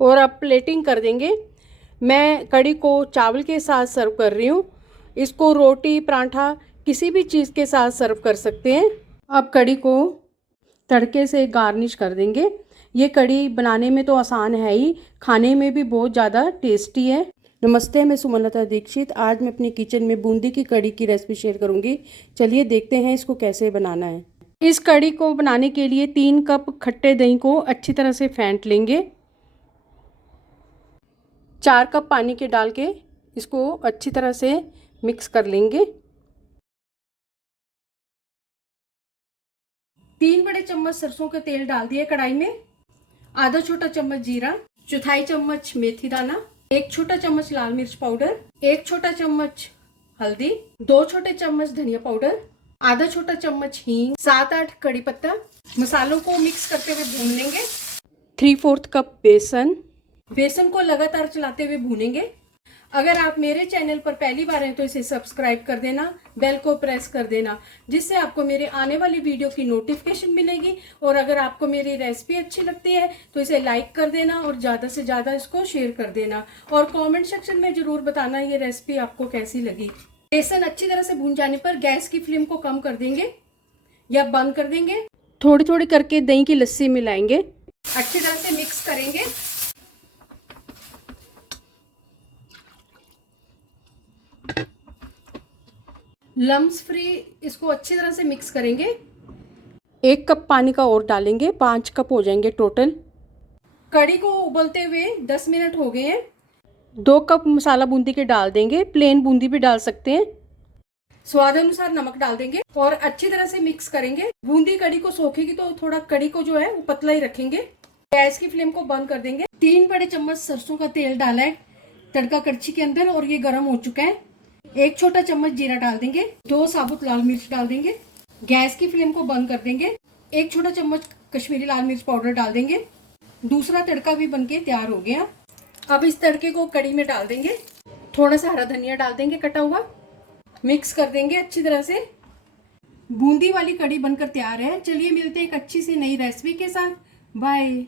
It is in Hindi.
और अब प्लेटिंग कर देंगे। मैं कड़ी को चावल के साथ सर्व कर रही हूँ। इसको रोटी पराठा किसी भी चीज़ के साथ सर्व कर सकते हैं। अब कड़ी को तड़के से गार्निश कर देंगे। ये कड़ी बनाने में तो आसान है ही, खाने में भी बहुत ज़्यादा टेस्टी है। नमस्ते, मैं सुमलता दीक्षित। आज मैं अपनी किचन में बूंदी की कड़ी की रेसिपी शेयर करूंगी। चलिए देखते हैं इसको कैसे बनाना है। इस कड़ी को बनाने के लिए 3 कप खट्टे दही को अच्छी तरह से फेंट लेंगे। 4 कप पानी के डाल के इसको अच्छी तरह से मिक्स कर लेंगे। 3 बड़े चम्मच सरसों का तेल डाल दिया कढ़ाई में। आधा छोटा चम्मच जीरा, चौथाई चम्मच मेथी दाना, 1 छोटा चम्मच लाल मिर्च पाउडर, 1 छोटा चम्मच हल्दी, 2 छोटे चम्मच धनिया पाउडर, आधा छोटा चम्मच हींग, 7-8 कड़ी पत्ता। मसालों को मिक्स करते हुए भून लेंगे। 3/4 कप बेसन को लगातार चलाते हुए भूनेंगे। अगर आप मेरे चैनल पर पहली बार हैं तो इसे सब्सक्राइब कर देना, बेल को प्रेस कर देना, जिससे आपको मेरे आने वाली वीडियो की नोटिफिकेशन मिलेगी। और अगर आपको मेरी रेसिपी अच्छी लगती है तो इसे लाइक कर देना और ज़्यादा से ज़्यादा इसको शेयर कर देना। और कमेंट सेक्शन में ज़रूर बताना ये रेसिपी आपको कैसी लगी। बेसन अच्छी तरह से भून जाने पर गैस की फ्लेम को कम कर देंगे या बंद कर देंगे। थोड़ी थोड़ी करके दही की लस्सी मिलाएंगे, अच्छी तरह से मिक्स करेंगे। लम्स फ्री इसको अच्छी तरह से मिक्स करेंगे। 1 कप पानी का और डालेंगे, 5 कप हो जाएंगे टोटल। कड़ी को उबलते हुए 10 मिनट हो गए हैं। 2 कप मसाला बूंदी के डाल देंगे, प्लेन बूंदी भी डाल सकते हैं। स्वाद अनुसार नमक डाल देंगे और अच्छी तरह से मिक्स करेंगे। बूंदी कड़ी को सोखेगी तो थोड़ा कड़ी को जो है वो पतला ही रखेंगे। गैस की फ्लेम को बंद कर देंगे। 3 बड़े चम्मच सरसों का तेल डाला है तड़का कड़छी के अंदर और ये गर्म हो चुका है। 1 छोटा चम्मच जीरा डाल देंगे, 2 साबुत लाल मिर्च डाल देंगे। गैस की फ्लेम को बंद कर देंगे। 1 छोटा चम्मच कश्मीरी लाल मिर्च पाउडर डाल देंगे। दूसरा तड़का भी बनके तैयार हो गया। अब इस तड़के को कड़ी में डाल देंगे। थोड़ा सा हरा धनिया डाल देंगे कटा हुआ। मिक्स कर देंगे अच्छी तरह से। बूंदी वाली कड़ी बनकर तैयार है। चलिए मिलते हैं एक अच्छी सी नई रेसिपी के साथ। बाय।